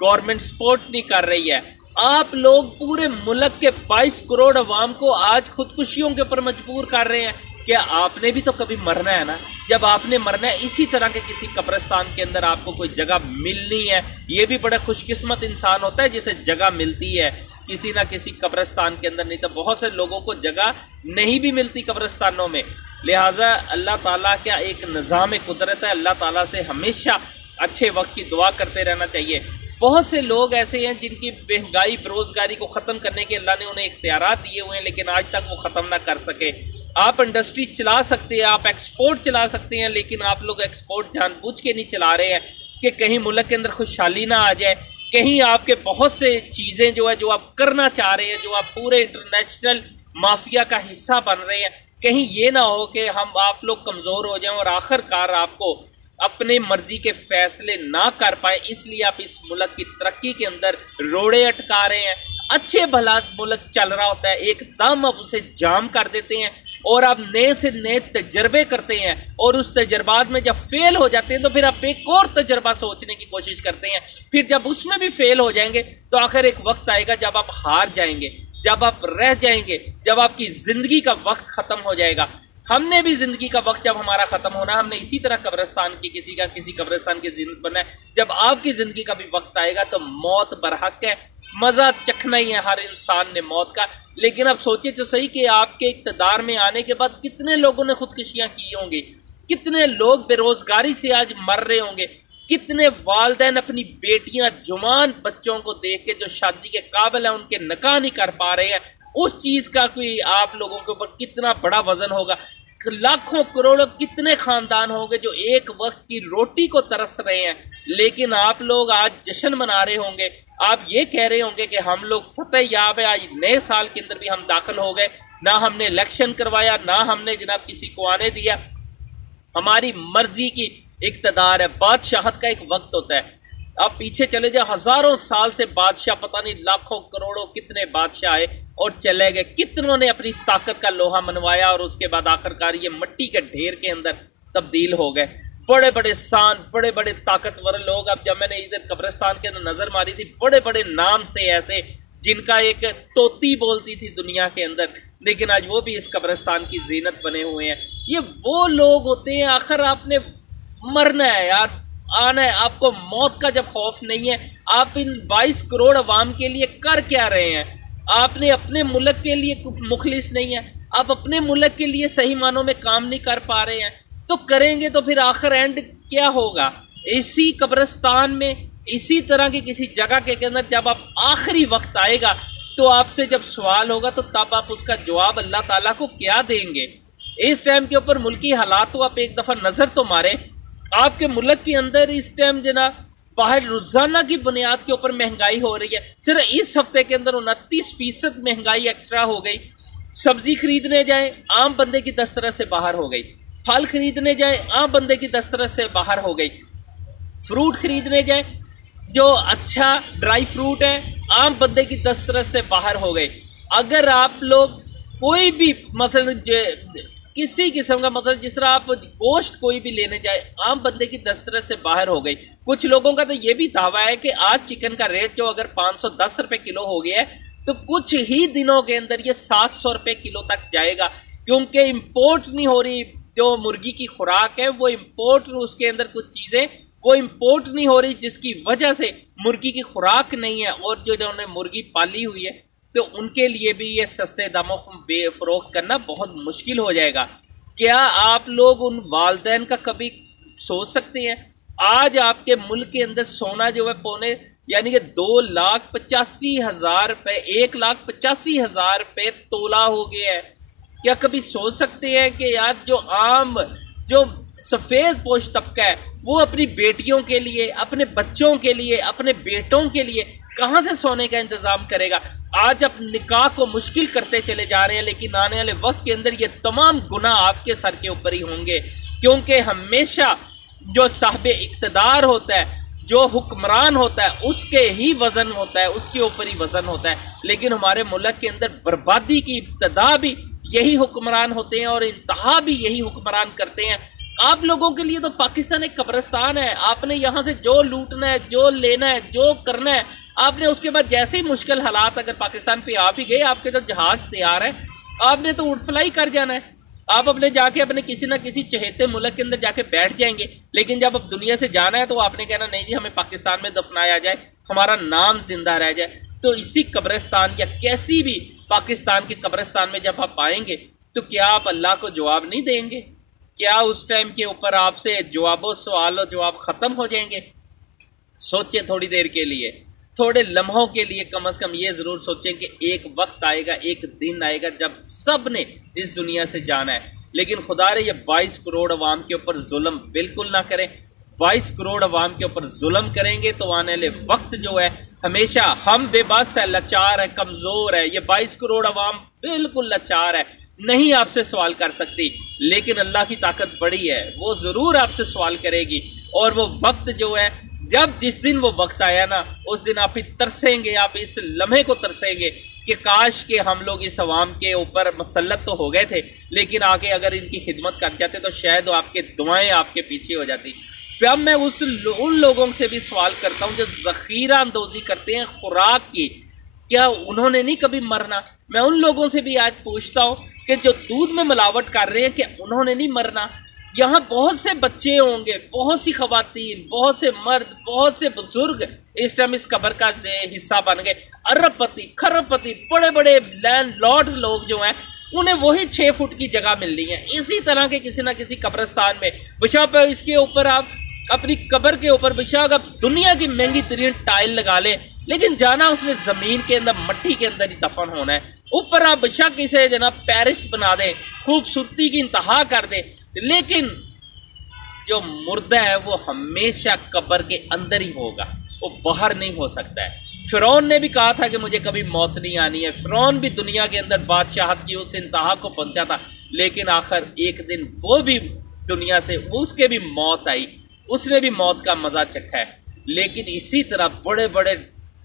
Government support نہیں کر رہی ہے. آپ لوگ پورے ملک کے 22 کروڑ عوام کو آج خودکشیوں کے اوپر مجبور کر رہے ہیں. کہ آپ نے بھی تو کبھی مرنا ہے نا. جب آپ نے مرنا ہے اسی طرح کے کسی قبرستان کے اندر آپ کو کوئی جگہ ملنی ہے. یہ بھی بڑا خوش قسمت انسان ہوتا ہے جسے جگہ ملتی ہے کسی نہ کسی قبرستان کے اندر. نہیں تو بہت سے لوگوں کو جگہ نہیں بھی ملتی قبرستانوں میں. لہٰذا اللہ تعالیٰ کا ایک نظام قدرت ہے. اللہ تعالیٰ سے ہمیشہ اچھے وقت کی دعا کرتے رہنا چاہیے. بہت سے لوگ ایسے ہیں جن کی مہنگائی بےروزگاری کو ختم کرنے کے اللہ نے انہیں اختیارات دیے ہوئے ہیں لیکن آج تک وہ ختم نہ کر سکے. آپ انڈسٹری چلا سکتے ہیں, آپ ایکسپورٹ چلا سکتے ہیں, لیکن آپ لوگ ایکسپورٹ جان بوجھ کے نہیں چلا رہے ہیں کہ کہیں ملک کے اندر خوشحالی نہ آ جائے. کہیں آپ کے بہت سے چیزیں جو ہے جو آپ کرنا چاہ رہے ہیں, جو آپ پورے انٹرنیشنل مافیا کا حصہ بن رہے ہیں, کہیں یہ نہ ہو کہ آپ لوگ کمزور ہو جائیں اور آخر کار آپ کو اپنے مرضی کے فیصلے نہ کر پائیں. اس لیے آپ اس ملک کی ترقی کے اندر روڑے اٹکا رہے ہیں. اچھے بھلا ملک چل رہا ہوتا ہے, ایک دم اب اسے جام کر دیتے ہیں اور آپ نئے سے نئے تجربے کرتے ہیں اور اس تجربات میں جب فیل ہو جاتے ہیں تو پھر آپ ایک اور تجربہ سوچنے کی کوشش کرتے ہیں. پھر جب اس میں بھی فیل ہو جائیں گے تو آخر ایک وقت آئے گا جب آپ ہار جائیں گے, جب آپ رہ جائیں گے, جب آپ کی زندگی کا وقت ختم ہو جائے گا. ہم نے بھی زندگی کا وقت جب ہمارا ختم ہونا, ہم نے اسی طرح قبرستان کی کسی قبرستان کی زندگی بننا ہے. جب آپ کی زندگی کا بھی وقت آئے گا تو موت برحق ہے. مزہ چکھنا ہی ہے ہر انسان نے موت کا. لیکن اب سوچے تو صحیح کہ آپ کے اقتدار میں آنے کے بعد کتنے لوگوں نے خودکشیاں کی ہوں گی, کتنے لوگ بے روزگاری سے آج مر رہے ہوں گے, کتنے والدین اپنی بیٹیاں جوان بچوں کو دیکھ کے جو شادی کے قابل ہیں ان کے نکاح نہیں کر پا رہے ہیں. اس چیز کا کوئی آپ لوگوں کے اوپر کتنا بڑا وزن ہوگا. لاکھوں کروڑوں کتنے خاندان ہوں گے جو ایک وقت کی روٹی کو ترس رہے ہیں, لیکن آپ لوگ آج جشن منا رہے ہوں گے. آپ یہ کہہ رہے ہوں گے کہ ہم لوگ فتح یاب ہے, آج نئے سال کے اندر بھی ہم داخل ہو گئے, نہ ہم نے الیکشن کروایا, نہ ہم نے جناب کسی کو آنے دیا, ہماری مرضی کی اقتدار ہے. بادشاہت کا ایک وقت ہوتا ہے. آپ پیچھے چلے جائیں, ہزاروں سال سے بادشاہ, پتہ نہیں لاکھوں کروڑوں کتنے بادشاہ آئے اور چلے گئے, کتنوں نے اپنی طاقت کا لوہا منوایا اور اس کے بعد آخر کار یہ مٹی کے ڈھیر کے اندر تبدیل ہو گئے. بڑے بڑے سان, بڑے بڑے طاقتور لوگ. اب جب میں نے ادھر قبرستان کے اندر نظر ماری تھی, بڑے بڑے نام سے ایسے جن کا ایک توتی بولتی تھی دنیا کے اندر, لیکن آج وہ بھی اس قبرستان کی زینت بنے ہوئے ہیں. یہ وہ لوگ ہوتے ہیں. آخر آپ نے مرنا ہے یار, آنا ہے. آپ کو موت کا جب خوف نہیں ہے, آپ ان 22 کروڑ عوام کے لیے کر کیا رہے ہیں؟ آپ نے اپنے ملک کے لیے مخلص نہیں ہے, آپ اپنے ملک کے لیے صحیح معنوں میں کام نہیں کر پا رہے ہیں. تو کریں گے تو پھر آخر اینڈ کیا ہوگا؟ اسی قبرستان میں, اسی طرح کی کسی جگہ کے اندر جب آپ آخری وقت آئے گا تو آپ سے جب سوال ہوگا تو تب آپ اس کا جواب اللہ تعالیٰ کو کیا دیں گے؟ اس ٹائم کے اوپر ملکی حالات کو آپ ایک دفعہ نظر تو ماریں. آپ کے ملک کے اندر اس ٹائم جناب باہر روزانہ کی بنیاد کے اوپر مہنگائی ہو رہی ہے. صرف اس ہفتے کے اندر 29% مہنگائی ایکسٹرا ہو گئی. سبزی خریدنے جائیں عام بندے کی دسترس سے باہر ہو گئی, پھل خریدنے جائیں عام بندے کی دسترس سے باہر ہو گئی, فروٹ خریدنے جائیں جو اچھا ڈرائی فروٹ ہے عام بندے کی دسترس سے باہر ہو گئے. اگر آپ لوگ کوئی بھی مثلا کسی قسم کا مطلب جس طرح آپ گوشت کوئی بھی لینے جائے عام بندے کی دسترس سے باہر ہو گئی. کچھ لوگوں کا تو یہ بھی دعویٰ ہے کہ آج چکن کا ریٹ جو اگر 510 روپے کلو ہو گیا ہے تو کچھ ہی دنوں کے اندر یہ 700 روپے کلو تک جائے گا, کیونکہ امپورٹ نہیں ہو رہی. جو مرغی کی خوراک ہے وہ امپورٹ, اس کے اندر کچھ چیزیں وہ امپورٹ نہیں ہو رہی جس کی وجہ سے مرغی کی خوراک نہیں ہے, اور جو انہوں نے مرغی پالی ہوئی ہے تو ان کے لیے بھی یہ سستے داموں بے فروخت کرنا بہت مشکل ہو جائے گا. کیا آپ لوگ ان والدین کا کبھی سوچ سکتے ہیں؟ آج آپ کے ملک کے اندر سونا جو ہے پونے یعنی کہ 2,85,000 روپے 1,85,000 روپے تولہ ہو گیا ہے. کیا کبھی سوچ سکتے ہیں کہ یار جو عام جو سفید پوش طبقہ ہے وہ اپنی بیٹیوں کے لیے, اپنے بچوں کے لیے, اپنے بیٹوں کے لیے کہاں سے سونے کا انتظام کرے گا؟ آج آپ نکاح کو مشکل کرتے چلے جا رہے ہیں, لیکن آنے والے وقت کے اندر یہ تمام گناہ آپ کے سر کے اوپر ہی ہوں گے, کیونکہ ہمیشہ جو صاحب اقتدار ہوتا ہے, جو حکمران ہوتا ہے, اس کے ہی وزن ہوتا ہے, اس کے اوپر ہی وزن ہوتا ہے. لیکن ہمارے ملک کے اندر بربادی کی ابتدا بھی یہی حکمران ہوتے ہیں اور انتہا بھی یہی حکمران کرتے ہیں. آپ لوگوں کے لیے تو پاکستان ایک قبرستان ہے. آپ نے یہاں سے جو لوٹنا ہے، جو لینا ہے، جو کرنا ہے، آپ نے اس کے بعد جیسے ہی مشکل حالات اگر پاکستان پہ آ بھی گئے، آپ کے جو جہاز تیار ہے، آپ نے تو اٹھ فلائی کر جانا ہے. آپ اپنے جا کے اپنے کسی نہ کسی چہیتے ملک کے اندر جا کے بیٹھ جائیں گے، لیکن جب اب دنیا سے جانا ہے تو آپ نے کہنا نہیں جی ہمیں پاکستان میں دفنایا جائے، ہمارا نام زندہ رہ جائے. تو اسی قبرستان یا کیسی بھی پاکستان کے قبرستان میں جب آپ آئیں گے تو کیا آپ اللہ کو جواب نہیں دیں گے؟ کیا اس ٹائم کے اوپر آپ سے جواب و سوال و جواب ختم ہو جائیں گے؟ سوچیں تھوڑی دیر کے لیے، تھوڑے لمحوں کے لیے کم از کم یہ ضرور سوچیں کہ ایک وقت آئے گا، ایک دن آئے گا جب سب نے اس دنیا سے جانا ہے. لیکن خدا رے یہ 22 کروڑ عوام کے اوپر ظلم بالکل نہ کریں. 22 کروڑ عوام کے اوپر ظلم کریں گے تو آنے والے وقت جو ہے ہمیشہ ہم بے بس ہے، لاچار ہے، کمزور ہے. یہ 22 کروڑ عوام بالکل لاچار ہے، نہیں آپ سے سوال کر سکتی. لیکن اللہ کی طاقت بڑی ہے، وہ ضرور آپ سے سوال کرے گی. اور وہ وقت جو ہے جس دن وہ وقت آیا نا، اس دن آپ ہی ترسیں گے، آپ اس لمحے کو ترسیں گے کہ کاش کہ ہم لوگ اس عوام کے اوپر مسلط تو ہو گئے تھے، لیکن آگے اگر ان کی خدمت کر جاتے تو شاید وہ آپ کے دعائیں آپ کے پیچھے ہو جاتی. پھر اب میں ان لوگوں سے بھی سوال کرتا ہوں جو ذخیرہ اندوزی کرتے ہیں خوراک کی، کیا انہوں نے نہیں کبھی مرنا؟ میں ان لوگوں سے بھی آج پوچھتا ہوں کہ جو دودھ میں ملاوٹ کر رہے ہیں کہ انہوں نے نہیں مرنا؟ یہاں بہت سے بچے ہوں گے، بہت سی خواتین، بہت سے مرد، بہت سے بزرگ اس ٹائم اس قبر کا حصہ بن گئے. ارب پتی، کھرب پتی، بڑے بڑے لینڈ لارڈ لوگ جو ہیں انہیں وہی 6 فٹ کی جگہ ملنی ہے. اسی طرح کے کسی نہ کسی قبرستان میں بشاپ اس کے اوپر آپ اپنی قبر کے اوپر بشاک آپ دنیا کی مہنگی ترین ٹائل لگا لیں، لیکن جانا اس نے زمین کے اندر، مٹی کے اندر ہی دفن ہونا ہے. اوپر آپ بشاک اسے جناب پیرس بنا دیں، خوبصورتی کی انتہا کر دیں، لیکن جو مردہ ہے وہ ہمیشہ قبر کے اندر ہی ہوگا، وہ باہر نہیں ہو سکتا ہے. فرعون نے بھی کہا تھا کہ مجھے کبھی موت نہیں آنی ہے. فرعون بھی دنیا کے اندر بادشاہت کی اس انتہا کو پہنچا تھا، لیکن آخر ایک دن وہ بھی دنیا سے، اس کے بھی موت آئی، اس نے بھی موت کا مزہ چکھا ہے. لیکن اسی طرح بڑے بڑے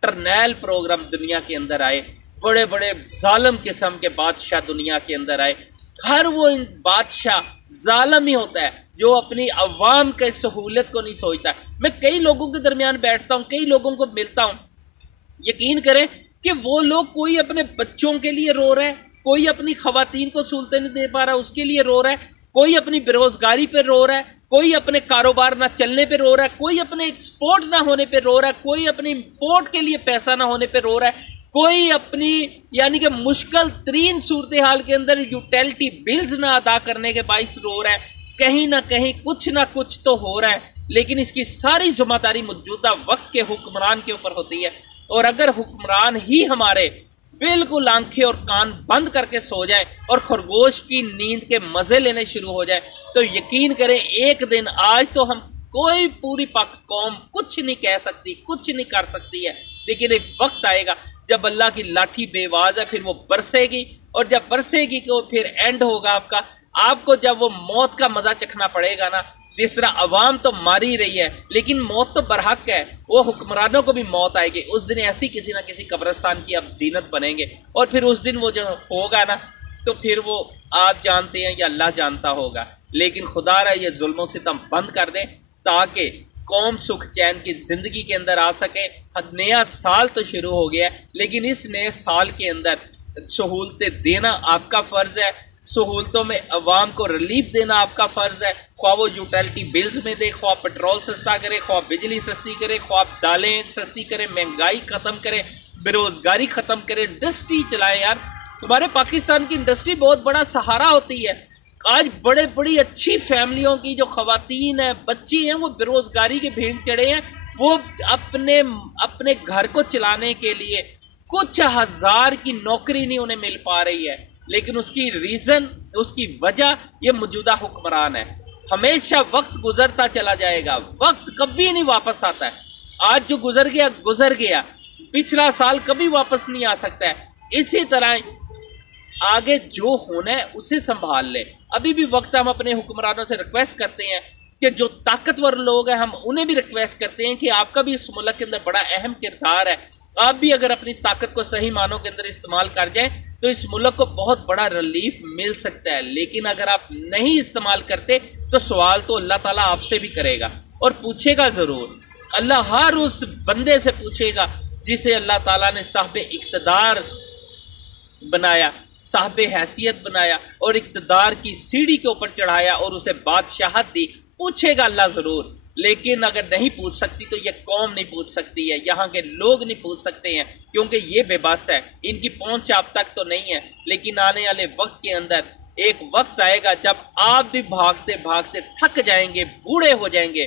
ٹرنیل پروگرام دنیا کے اندر آئے، بڑے بڑے ظالم قسم کے بادشاہ دنیا کے اندر آئے. ہر وہ بادشاہ ظالم ہی ہوتا ہے جو اپنی عوام کے سہولت کو نہیں سوچتا. میں کئی لوگوں کے درمیان بیٹھتا ہوں، کئی لوگوں کو ملتا ہوں، یقین کریں کہ وہ لوگ کوئی اپنے بچوں کے لیے رو رہا ہے، کوئی اپنی خواتین کو سہولتیں نہیں دے پا رہا اس کے لیے رو رہا ہے، کوئی اپنی بے روزگاری پہ رو رہا ہے، کوئی اپنے کاروبار نہ چلنے پہ رو رہا ہے، کوئی اپنے ایکسپورٹ نہ ہونے پہ رو رہا ہے، کوئی اپنے امپورٹ کے لیے پیسہ نہ ہونے پہ رو رہا ہے، کوئی اپنی یعنی کہ مشکل ترین صورتحال کے اندر یوٹیلٹی بلز نہ ادا کرنے کے باعث رو رہا ہے. کہیں نہ کہیں کچھ نہ کچھ تو ہو رہا ہے، لیکن اس کی ساری ذمہ داری موجودہ وقت کے حکمران کے اوپر ہوتی ہے. اور اگر حکمران ہی ہمارے بالکل آنکھیں اور کان بند کر کے سو جائے اور خرگوش کی نیند کے مزے لینے شروع ہو جائے تو یقین کریں ایک دن، آج تو ہم کوئی پوری پاک قوم کچھ نہیں کہہ سکتی، کچھ نہیں کر سکتی ہے، لیکن ایک وقت آئے گا جب اللہ کی لاٹھی بے آواز ہے، پھر وہ برسے گی، اور جب برسے گی تو پھر اینڈ ہوگا آپ کو جب وہ موت کا مزہ چکھنا پڑے گا نا. جس طرح عوام تو ماری رہی ہے لیکن موت تو برحق ہے، وہ حکمرانوں کو بھی موت آئے گی. اس دن ایسی کسی نہ کسی قبرستان کی آپ زینت بنیں گے، اور پھر اس دن وہ جو ہوگا نا تو پھر وہ آپ جانتے ہیں یا اللہ جانتا ہوگا. لیکن خدا را یہ ظلم و ستم بند کر دیں تاکہ قوم سکھ چین کی زندگی کے اندر آ سکے. نیا سال تو شروع ہو گیا ہے، لیکن اس نئے سال کے اندر سہولتیں دینا آپ کا فرض ہے، سہولتوں میں عوام کو ریلیف دینا آپ کا فرض ہے. خواہ وہ یوٹیلٹی بلز میں دے، خواہ پیٹرول سستا کرے، خواہ بجلی سستی کرے، خواہ دالیں سستی کرے، مہنگائی ختم کرے، بے روزگاری ختم کرے، انڈسٹری چلائیں. یار ہمارے پاکستان کی انڈسٹری بہت بڑا سہارا ہوتی ہے. آج بڑی اچھی فیملیوں کی جو خواتین ہیں، بچے ہیں، وہ بے روزگاری کے بھیڑ چڑھے ہیں. وہ اپنے گھر کو چلانے کے لیے کچھ ہزار کی نوکری نہیں انہیں مل پا رہی ہے، لیکن اس کی ریزن، اس کی وجہ یہ موجودہ حکمران ہے. ہمیشہ وقت گزرتا چلا جائے گا، وقت کبھی نہیں واپس آتا ہے. آج جو گزر گیا، پچھلا سال کبھی واپس نہیں آ سکتا ہے. اسی طرح آگے جو ہونا ہے اسے سنبھال لے. ابھی بھی وقت. ہم اپنے حکمرانوں سے ریکویسٹ کرتے ہیں کہ جو طاقتور لوگ ہیں، ہم انہیں بھی ریکویسٹ کرتے ہیں کہ آپ کا بھی اس ملک کے اندر بڑا اہم کردار ہے. آپ بھی اگر اپنی طاقت کو صحیح معنوں کے اندر استعمال کر جائیں تو اس ملک کو بہت بڑا ریلیف مل سکتا ہے. لیکن اگر آپ نہیں استعمال کرتے تو سوال تو اللہ تعالیٰ آپ سے بھی کرے گا اور پوچھے گا ضرور۔ اللہ ہر اس بندے سے پوچھے گا جسے اللہ تعالیٰ نے صاحب اقتدار بنایا، صاحب حیثیت بنایا اور اقتدار کی سیڑھی کے اوپر چڑھایا اور اسے بادشاہت دی، پوچھے گا اللہ ضرور۔ لیکن اگر نہیں پوچھ سکتی تو یہ قوم نہیں پوچھ سکتی ہے، یہاں کے لوگ نہیں پوچھ سکتے ہیں، کیونکہ یہ بے بس ہے، ان کی پہنچ آپ تک تو نہیں ہے۔ لیکن آنے والے وقت کے اندر ایک وقت آئے گا جب آپ بھی بھاگتے بھاگتے تھک جائیں گے، بوڑھے ہو جائیں گے،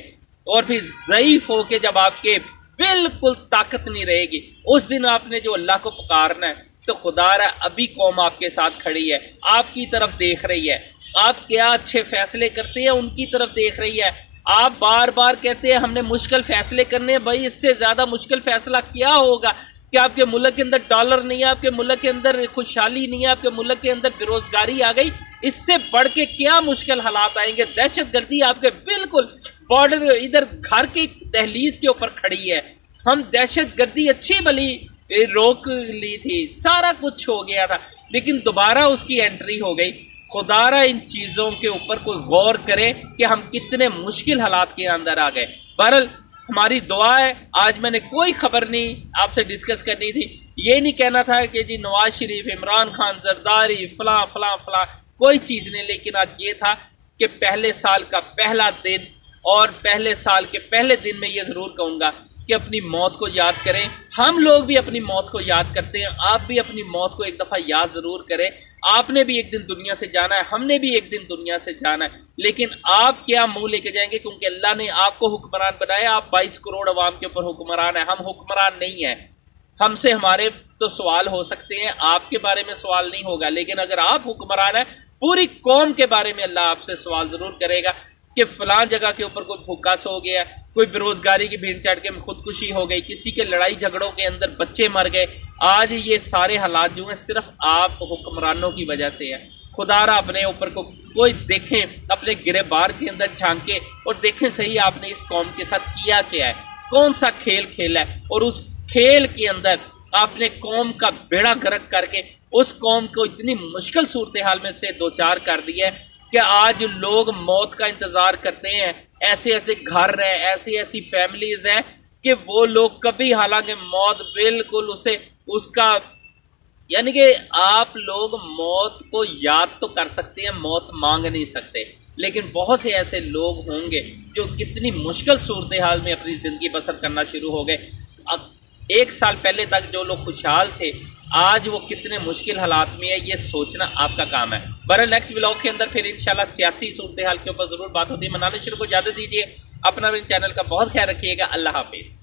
اور پھر ضعیف ہو کے جب آپ کے بالکل طاقت نہیں رہے گی، اس دن آپ نے جو اللہ کو پکارنا ہے تو خدا را ابھی قوم آپ کے ساتھ کھڑی ہے، آپ کی طرف دیکھ رہی ہے، آپ کیا اچھے فیصلے کرتے ہیں ان کی طرف دیکھ رہی ہے۔ آپ بار بار کہتے ہیں ہم نے مشکل فیصلے کرنے ہیں، بھائی اس سے زیادہ مشکل فیصلہ کیا ہوگا کہ آپ کے ملک کے اندر ڈالر نہیں ہے، آپ کے ملک کے اندر خوشحالی نہیں ہے، آپ کے ملک کے اندر بے روزگاری آ گئی، اس سے بڑھ کے کیا مشکل حالات آئیں گے؟ دہشت گردی آپ کے بالکل بارڈر ادھر گھر کی دہلیز کے اوپر کھڑی ہے، ہم دہشت گردی اچھی بلی روک لی تھی، سارا کچھ ہو گیا تھا، لیکن دوبارہ اس کی انٹری ہو گئی۔ خدا را ان چیزوں کے اوپر کوئی غور کرے کہ ہم کتنے مشکل حالات کے اندر آ گئے۔ بہرحال ہماری دعا ہے، آج میں نے کوئی خبر نہیں آپ سے ڈسکس کرنی تھی، یہ نہیں کہنا تھا کہ جی نواز شریف، عمران خان، زرداری، فلاں فلاں فلاں، کوئی چیز نہیں، لیکن آج یہ تھا کہ پہلے سال کا پہلا دن اور پہلے سال کے پہلے دن میں یہ ضرور کہوں گا کہ اپنی موت کو یاد کریں۔ ہم لوگ بھی اپنی موت کو یاد کرتے ہیں، آپ بھی اپنی موت کو ایک دفعہ یاد ضرور کریں۔ آپ نے بھی ایک دن دنیا سے جانا ہے، ہم نے بھی ایک دن دنیا سے جانا ہے، لیکن آپ کیا منہ لے کے جائیں گے؟ کیونکہ اللہ نے آپ کو حکمران بنایا، آپ 22 کروڑ عوام کے اوپر حکمران ہیں، ہم حکمران نہیں ہیں۔ ہم سے ہمارے تو سوال ہو سکتے ہیں، آپ کے بارے میں سوال نہیں ہوگا، لیکن اگر آپ حکمران ہیں پوری قوم کے بارے میں اللہ آپ سے سوال ضرور کرے گا کہ فلاں جگہ کے اوپر کوئی بھوکا سو گیا، کوئی بے روزگاری کی بھیڑ چڑھ کے خودکشی ہو گئی، کسی کے لڑائی جھگڑوں کے اندر بچے مر گئے۔ آج یہ سارے حالات جو ہیں صرف آپ حکمرانوں کی وجہ سے ہیں۔ خدا را اپنے اوپر کو کوئی دیکھیں، اپنے گرے بار کے اندر جھانکے اور دیکھیں صحیح آپ نے اس قوم کے ساتھ کیا کیا ہے، کون سا کھیل کھیلا ہے، اور اس کھیل کے اندر آپ نے قوم کا بیڑا غرق کر کے اس قوم کو اتنی مشکل صورتحال میں سے دوچار کر دیا ہے کہ آج لوگ موت کا انتظار کرتے ہیں۔ ایسے ایسے گھر ہیں، ایسی ایسی فیملیز ہیں کہ وہ لوگ کبھی، حالانکہ موت بالکل اسے اس کا، یعنی کہ آپ لوگ موت کو یاد تو کر سکتے ہیں، موت مانگ نہیں سکتے، لیکن بہت سے ایسے لوگ ہوں گے جو کتنی مشکل صورتحال میں اپنی زندگی بسر کرنا شروع ہو گئے۔ ایک سال پہلے تک جو لوگ خوشحال تھے آج وہ کتنے مشکل حالات میں ہے، یہ سوچنا آپ کا کام ہے۔ بہرحال نیکسٹ ولاگ کے اندر پھر انشاءاللہ سیاسی صورتحال کے اوپر ضرور بات ہوتی ہے۔ منانے شروع کو اجازت دیجیے، اپنا چینل کا بہت خیال رکھیے گا۔ اللہ حافظ۔